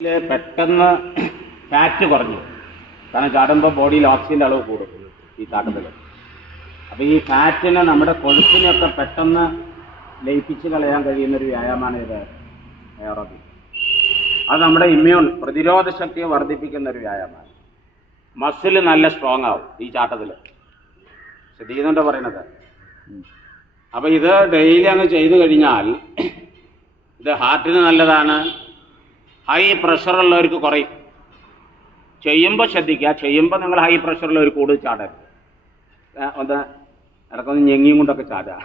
പെട്ടെന്ന് ഫാറ്റ് കുറഞ്ഞു. കാരണം ചാടുമ്പോൾ ബോഡിയിൽ ഓക്സിജന്റെ അളവ് കൂടും ഈ ചാട്ടത്തിൽ അപ്പൊ ഈ ഫാറ്റിനെ നമ്മുടെ കൊഴുപ്പിനെയൊക്കെ പെട്ടെന്ന് ലയിപ്പിച്ച് കളയാൻ കഴിയുന്ന ഒരു വ്യായാമമാണ് ഇത് എയറോബിക് അത് നമ്മുടെ ഇമ്മ്യൂൺ പ്രതിരോധ ശക്തിയെ വർദ്ധിപ്പിക്കുന്ന ഒരു വ്യായാമമാണ് മസിൽ നല്ല സ്ട്രോങ് ആവും ഈ ചാട്ടത്തിൽ ശ്രദ്ധിക്കുന്നുണ്ടോ പറയണത് അപ്പൊ ഇത് ഡെയിലി അങ്ങ് ചെയ്തു കഴിഞ്ഞാൽ ഇത് ഹാർട്ടിന് നല്ലതാണ് ഹൈ പ്രഷറുള്ളവർക്ക് കുറയും. ചെയ്യുമ്പോൾ ശ്രദ്ധിക്കുക. ചെയ്യുമ്പോൾ നിങ്ങൾ ഹൈ പ്രഷറുള്ളവർ കൂടുതൽ ചാടരുത് എന്താ ഇടക്കൊന്ന് ഞെങ്ങിയും കൊണ്ടൊക്കെ ചാടുക.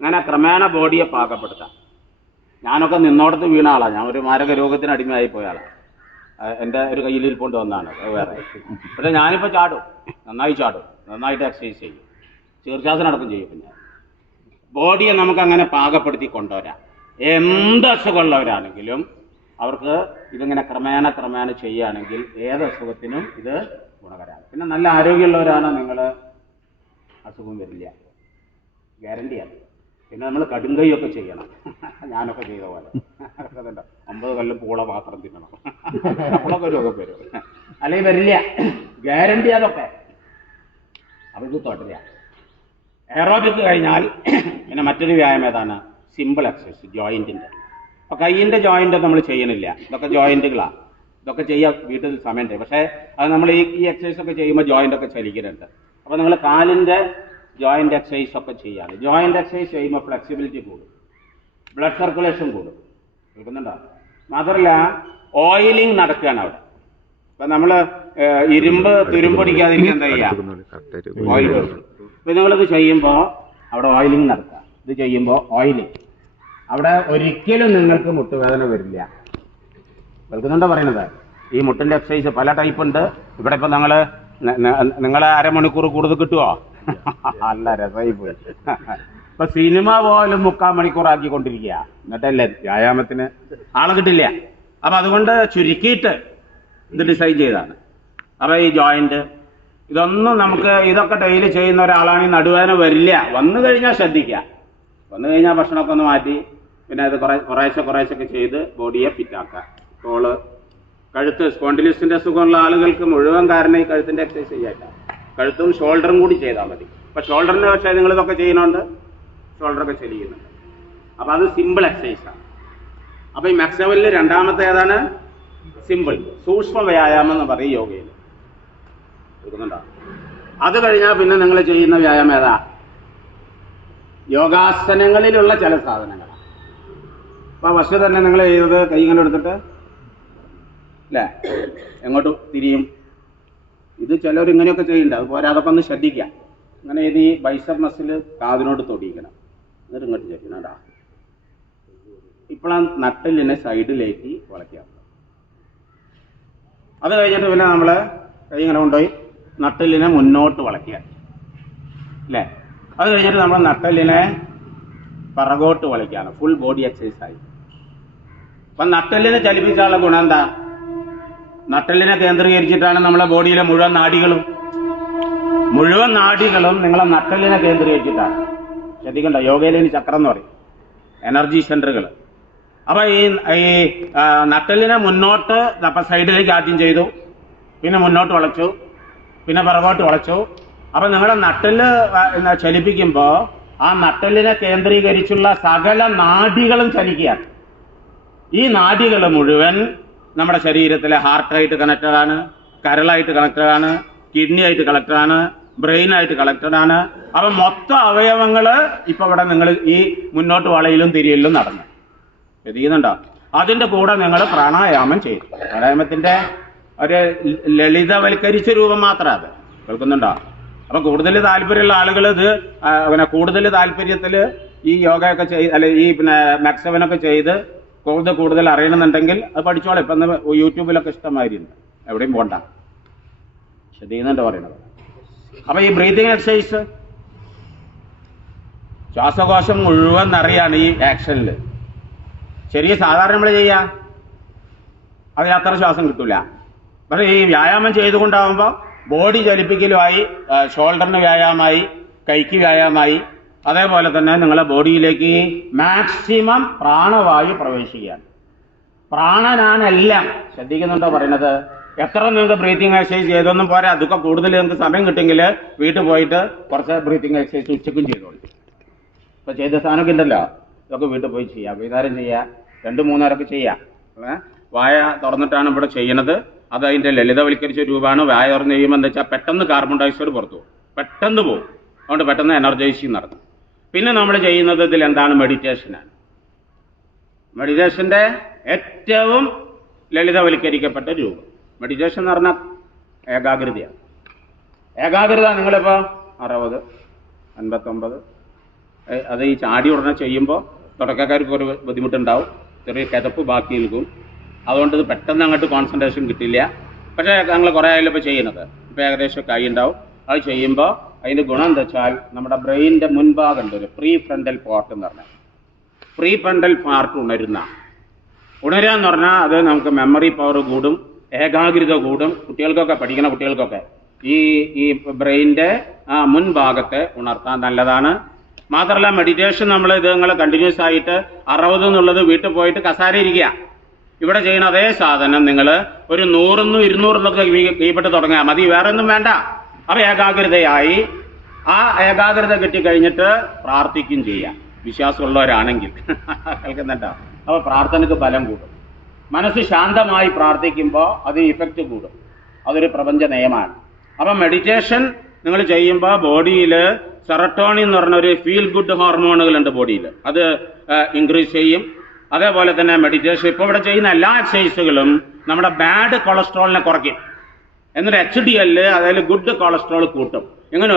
അങ്ങനെ ക്രമേണ ബോഡിയെ പാകപ്പെടുത്താം. ഞാനൊക്കെ നിന്നോടത്ത് വീണ ആളാണ് ഞാൻ ഒരു മാരക രോഗത്തിന് അടിമയായി പോയ ആളാണ് എന്റെ ഒരു കയ്യിൽ ഇരിപ്പോണ്ട് വന്നതാണ് വേറെ. പക്ഷെ ഞാനിപ്പോൾ ചാടും. നന്നായി ചാടും. നന്നായിട്ട് എക്സസൈസ് ചെയ്യും. ചീർച്ചാസനം അടക്കം ചെയ്യും പിന്നെ. ബോഡിയെ നമുക്ക് അങ്ങനെ പാകപ്പെടുത്തി കൊണ്ടുവരാം. എന്ത് അസുഖമുള്ളവരാണെങ്കിലും അവർക്ക് ഇതിങ്ങനെ ക്രമേണ ക്രമേണ ചെയ്യുകയാണെങ്കിൽ ഏത് അസുഖത്തിനും ഇത് ഗുണകരമാണ്. പിന്നെ നല്ല ആരോഗ്യമുള്ളവരാണ് നിങ്ങൾ അസുഖം വരില്ല. ഗ്യാരണ്ടിയാണ് പിന്നെ നമ്മൾ കടുങ്കൈയൊക്കെ ചെയ്യണം. ഞാനൊക്കെ ചെയ്ത പോലെ. അമ്പത് കൊല്ലം പൂള മാത്രം തിന്നണം. അപ്പോഴൊക്കെ രോഗം വരും. അല്ലെങ്കിൽ വരില്ല. ഗ്യാരണ്ടി അതൊക്കെ. അപ്പൊ ഇത് തൊട്ടില്ല എയറോബിക് കഴിഞ്ഞാൽ പിന്നെ മറ്റൊരു വ്യായാമം ഏതാണ്? സിമ്പിൾ എക്സസൈസ് ജോയിന്റിന്റെ അപ്പൊ കൈയിന്റെ ജോയിന്റ് നമ്മൾ ചെയ്യണില്ല. ഇതൊക്കെ ജോയിന്റുകളാണ് ഇതൊക്കെ ചെയ്യാൻ വീട്ടിൽ സമയമുണ്ട് പക്ഷേ അത് നമ്മൾ ഈ ഈ എക്സസൈസ് ഒക്കെ ചെയ്യുമ്പോൾ ജോയിന്റ് ഒക്കെ ചലിക്കുന്നുണ്ട്. അപ്പൊ നിങ്ങൾ കാലിന്റെ ജോയിന്റ് എക്സസൈസ് ഒക്കെ ചെയ്യാണ്. ജോയിന്റ് എക്സസൈസ് ചെയ്യുമ്പോൾ ഫ്ലെക്സിബിലിറ്റി കൂടും. ബ്ലഡ് സർക്കുലേഷൻ കൂടും. കേൾക്കുന്നുണ്ടോ? മാത്രമല്ല ഓയിലിംഗ് നടക്കുകയാണ് അവിടെ. ഇപ്പൊ നമ്മൾ ഇരുമ്പ് തുരുമ്പടിക്കാതിരിക്കാൻ എന്താ ചെയ്യാ? ഓയിൽ ഇപ്പൊ നിങ്ങളിത് ചെയ്യുമ്പോൾ അവിടെ ഓയിലിംഗ് നടക്കുക. ഇത് ചെയ്യുമ്പോൾ ഓയിലിംഗ് അവിടെ ഒരിക്കലും നിങ്ങൾക്ക് മുട്ടുവേദന വരില്ല. കേൾക്കുന്നുണ്ടോ പറയണത് ഈ മുട്ടിന്റെ എക്സസൈസ് പല ടൈപ്പ് ഉണ്ട്. ഇവിടെ ഇപ്പൊ നിങ്ങൾ നിങ്ങളെ അരമണിക്കൂർ കൂടുതൽ കിട്ടുമോ അല്ല രസമായി പോയി. ഇപ്പൊ സിനിമ പോലും മുക്കാൽ മണിക്കൂർ ആക്കിക്കൊണ്ടിരിക്കുക. എന്നിട്ടല്ലേ വ്യായാമത്തിന് ആളെ കിട്ടില്ല. അപ്പൊ അതുകൊണ്ട് ചുരുക്കിയിട്ട് ഇത് ഡിസൈൻ ചെയ്താണ്. അപ്പൊ ഈ ജോയിന്റ് ഇതൊന്നും നമുക്ക് ഇതൊക്കെ ഡെയിലി ചെയ്യുന്ന ഒരാളാണെങ്കിൽ നടുവേദന വരില്ല. വന്നു കഴിഞ്ഞാൽ ശ്രദ്ധിക്കുക. വന്നു കഴിഞ്ഞാൽ ഭക്ഷണമൊക്കെ ഒന്ന് മാറ്റി. പിന്നെ അത് കുറെ കുറേശ്ശെ കുറേശ്ശൊക്കെ ചെയ്ത് ബോഡിയെ ഫിറ്റാക്കുക തോൾ കഴുത്ത് സ്പോണ്ടിലിസ്റ്റിന്റെ സുഖമുള്ള ആളുകൾക്ക് മുഴുവൻ കാരണം ഈ കഴുത്തിന്റെ എക്സസൈസ് ചെയ്യാം കഴുത്തും ഷോൾഡറും കൂടി ചെയ്താൽ മതി. അപ്പൊ ഷോൾഡറിന് പക്ഷേ നിങ്ങൾ ഇതൊക്കെ ചെയ്യുന്നുണ്ട്. ഷോൾഡറൊക്കെ ചെലിയുന്നുണ്ട് അപ്പൊ അത് സിമ്പിൾ എക്സസൈസാണ് അപ്പൊ ഈ മെക്സവലിൽ രണ്ടാമത്തെ ഏതാണ്? സിമ്പിൾ സൂക്ഷ്മ വ്യായാമം എന്ന് പറയും യോഗയിൽ. അത് കഴിഞ്ഞാൽ പിന്നെ നിങ്ങൾ ചെയ്യുന്ന വ്യായാമം ഏതാ? യോഗാസനങ്ങളിലുള്ള ചില സാധനങ്ങളാണ് അപ്പൊ ഫസ്റ്റ് തന്നെ നിങ്ങൾ ചെയ്തത് കൈ ഇങ്ങനെ എടുത്തിട്ട്? അല്ലേ? എങ്ങോട്ട് തിരിയും. ഇത് ചിലർ ഇങ്ങനെയൊക്കെ ചെയ്യണ്ട അതുപോലെ അതൊക്കെ ഒന്ന് ശ്രദ്ധിക്കാം അങ്ങനെ ഇത് ഈ ബൈസപ്പ് മസിൽ കാതിനോട് തൊടിയിക്കണം. എന്നിട്ട് ഇങ്ങോട്ട് ചെയ്യണം കേട്ടോ. ഇപ്പോഴാണ് നട്ടലിനെ സൈഡിലേക്ക് വളയ്ക്കാം അത് കഴിഞ്ഞിട്ട് പിന്നെ നമ്മൾ കൈ ഇങ്ങനെ കൊണ്ടുപോയി നട്ടലിനെ മുന്നോട്ട് വളയ്ക്കുക. അല്ലേ? അത് കഴിഞ്ഞിട്ട് നമ്മൾ നട്ടലിനെ പിറകോട്ട് വളയ്ക്കുകയാണ്. ഫുൾ ബോഡി എക്സസൈസ് ആയി അപ്പൊ നട്ടലിനെ ചലിപ്പിച്ചാലുള്ള ഗുണം എന്താ? നട്ടലിനെ കേന്ദ്രീകരിച്ചിട്ടാണ് നമ്മളെ ബോഡിയിലെ മുഴുവൻ നാടികളും മുഴുവൻ നാടികളും നിങ്ങളെ നട്ടലിനെ കേന്ദ്രീകരിച്ചിട്ടാണ്. ശ്രദ്ധിക്കണ്ട യോഗയിലെ ചക്രം എന്ന് പറയും. എനർജി സെന്ററുകൾ അപ്പൊ ഈ ഈ നട്ടെല്ലിനെ മുന്നോട്ട് അപ്പൊ സൈഡിലേക്ക് ആദ്യം ചെയ്തു പിന്നെ മുന്നോട്ട് വളച്ചു പിന്നെ പുറകോട്ട് വളച്ചു. അപ്പൊ നിങ്ങളുടെ നട്ടൽ ചലിപ്പിക്കുമ്പോൾ ചലിപ്പിക്കുമ്പോ ആ നട്ടലിനെ കേന്ദ്രീകരിച്ചുള്ള സകല നാഡികളും ചലിക്കുകയാണ്. ഈ നാഡികൾ മുഴുവൻ നമ്മുടെ ശരീരത്തിലെ ഹാർട്ടായിട്ട് കണക്റ്റഡ് ആണ് കരളായിട്ട് കണക്റ്റഡ് ആണ് കിഡ്നി ആയിട്ട് കണക്റ്റഡ് ആണ് ബ്രെയിൻ ആയിട്ട് കണക്റ്റഡ് ആണ്. അപ്പൊ മൊത്തം അവയവങ്ങൾ ഇപ്പൊ ഇവിടെ നിങ്ങൾ ഈ മുന്നോട്ട് വളയിലും തിരിയലിലും നടന്നു. ചെയ്യുന്നുണ്ടോ അതിന്റെ കൂടെ നിങ്ങൾ പ്രാണായാമം ചെയ്തു. പ്രാണായാമത്തിന്റെ ഒരു ലളിതവൽക്കരിച്ച രൂപം മാത്രം അത്. കേൾക്കുന്നുണ്ടോ? അപ്പൊ കൂടുതൽ താല്പര്യമുള്ള ആളുകൾ ഇത് പിന്നെ കൂടുതൽ താല്പര്യത്തിൽ ഈ യോഗയൊക്കെ ചെയ്ത് അല്ലെ ഈ പിന്നെ മെക്സവനൊക്കെ ചെയ്ത് കൂടുതൽ കൂടുതൽ അറിയണമെന്നുണ്ടെങ്കിൽ അത് പഠിച്ചോളെ. ഇപ്പം യൂട്യൂബിലൊക്കെ ഇഷ്ടമായിരുന്നു. എവിടെയും പോണ്ട. ശ്രദ്ധിക്കുന്നുണ്ട് പറയണത് അപ്പൊ ഈ ബ്രീതിങ് എക്സസൈസ് ശ്വാസകോശം മുഴുവൻ നിറയാണ് ഈ ആക്ഷനിൽ ശരിയെ സാധാരണ നമ്മൾ ചെയ്യാ? അതിന് അത്ര ശ്വാസം കിട്ടൂല. പക്ഷേ ഈ വ്യായാമം ചെയ്തുകൊണ്ടാവുമ്പോൾ ബോഡി ചലിപ്പിക്കലുമായി ഷോൾഡറിന് വ്യായാമമായി കൈക്ക് വ്യായാമമായി അതേപോലെ തന്നെ നിങ്ങളെ ബോഡിയിലേക്ക് മാക്സിമം പ്രാണവായു പ്രവേശിക്കുകയാണ്. പ്രാണനാണ് എല്ലാം ശ്രദ്ധിക്കുന്നുണ്ടോ പറയുന്നത്? എത്ര നിങ്ങൾക്ക് ബ്രീത്തിങ് എക്സസൈസ് ചെയ്തൊന്നും പോരെ അതൊക്കെ കൂടുതൽ നിങ്ങൾക്ക് സമയം കിട്ടിയെങ്കിൽ വീട്ടിൽ പോയിട്ട് കുറച്ച് ബ്രീത്തിങ് എക്സസൈസ് ഉച്ചക്കും ചെയ്തോളൂ. ഇപ്പൊ ചെയ്ത സാധനമൊക്കെ ഉണ്ടല്ലോ ഇതൊക്കെ വീട്ടിൽ പോയി ചെയ്യാം വൈകുന്നേരം ചെയ്യാം രണ്ട് മൂന്നേരൊക്കെ ചെയ്യാം വായ തുറന്നിട്ടാണ് ഇവിടെ ചെയ്യണത്. അത് അതിന്റെ ലളിതവൽക്കരിച്ച രൂപമാണ്. വായ തുറന്ന് ചെയ്യുമ്പോൾ എന്താ വെച്ചാൽ പെട്ടെന്ന് കാർബൺ ഡയോക്സൈഡ് പുറത്തു പോകും. പെട്ടെന്ന് പോകും. അതുകൊണ്ട് പെട്ടെന്ന് എനർജൈസിങ് നടക്കും. പിന്നെ നമ്മൾ ചെയ്യുന്നത് ഇതിൽ എന്താണ് മെഡിറ്റേഷനാണ് മെഡിറ്റേഷന്റെ ഏറ്റവും ലളിതവൽക്കരിക്കപ്പെട്ട രൂപം. മെഡിറ്റേഷൻ എന്ന് പറഞ്ഞാൽ ഏകാഗ്രതയാണ്. ഏകാഗ്രത നിങ്ങളിപ്പോ അറുപത് അൻപത്തൊമ്പത് അത് ഈ ചാടി ഉടനെ ചെയ്യുമ്പോൾ തുടക്കക്കാർക്ക് ഒരു ബുദ്ധിമുട്ടുണ്ടാവും. ചെറിയ കിതപ്പ് ബാക്കി നിൽക്കും. അതുകൊണ്ട് ഇത് പെട്ടെന്ന് അങ്ങോട്ട് കോൺസെൻട്രേഷൻ കിട്ടില്ല. പക്ഷേ ഞങ്ങൾ കുറേ ആയാലും ഇപ്പോൾ ചെയ്യുന്നത്. ഇപ്പോൾ ഏകദേശം കൈ ഉണ്ടാവും. അത് ചെയ്യുമ്പോൾ അതിന്റെ ഗുണം എന്താ വെച്ചാൽ നമ്മുടെ ബ്രെയിനിന്റെ മുൻഭാഗം ഉണ്ട് ഒരു പ്രീ ഫ്രണ്ടൽ പാർട്ട് എന്ന് പറഞ്ഞാൽ. പ്രീ ഫ്രണ്ടൽ പാർട്ട് ഉണരുന്ന. ഉണരുക എന്ന് പറഞ്ഞാൽ അത് നമുക്ക് മെമ്മറി പവർ കൂടും ഏകാഗ്രത കൂടും. കുട്ടികൾക്കൊക്കെ പഠിക്കുന്ന കുട്ടികൾക്കൊക്കെ ഈ ഈ ബ്രെയിനിന്റെ ആ മുൻഭാഗത്തെ ഉണർത്താൻ നല്ലതാണ്. മാത്രമല്ല മെഡിറ്റേഷൻ നമ്മൾ ഇത് നിങ്ങൾ കണ്ടിന്യൂസ് ആയിട്ട് അറുപത് എന്നുള്ളത് വീട്ടിൽ പോയിട്ട് കസാര ഇരിക്കുക. ഇവിടെ ചെയ്യുന്ന അതേ സാധനം നിങ്ങൾ ഒരു നൂറിന്നും ഇരുന്നൂറിന്നൊക്കെ കീപ്പെട്ട് തുടങ്ങുക മതി. വേറെ ഒന്നും വേണ്ട. അപ്പൊ ഏകാഗ്രതയായി ആ ഏകാഗ്രത കിട്ടിക്കഴിഞ്ഞിട്ട് പ്രാർത്ഥിക്കും ചെയ്യാം. വിശ്വാസമുള്ളവരാണെങ്കിൽ. കേൾക്കുന്നുണ്ടോ? അപ്പൊ പ്രാർത്ഥനക്ക് ഫലം കൂടും. മനസ്സ് ശാന്തമായി പ്രാർത്ഥിക്കുമ്പോൾ അതിന് ഇഫക്റ്റ് കൂടും. അതൊരു പ്രപഞ്ച നയമാണ് അപ്പൊ മെഡിറ്റേഷൻ നിങ്ങൾ ചെയ്യുമ്പോൾ ബോഡിയിൽ സെറട്ടോണി എന്ന് പറഞ്ഞ ഒരു ഫീൽ ഗുഡ് ഹോർമോണുകളുണ്ട് ബോഡിയിൽ അത് ഇൻക്രീസ് ചെയ്യും. അതേപോലെ തന്നെ മെഡിറ്റേഷൻ ഇപ്പോൾ ഇവിടെ ചെയ്യുന്ന എല്ലാ എക്സസൈസുകളും നമ്മുടെ ബാഡ് കൊളസ്ട്രോളിനെ കുറയ്ക്കും. എന്നിട്ട് എച്ച് ഡി എൽ അതായത് ഗുഡ് കൊളസ്ട്രോൾ കൂട്ടും. ഇങ്ങനെ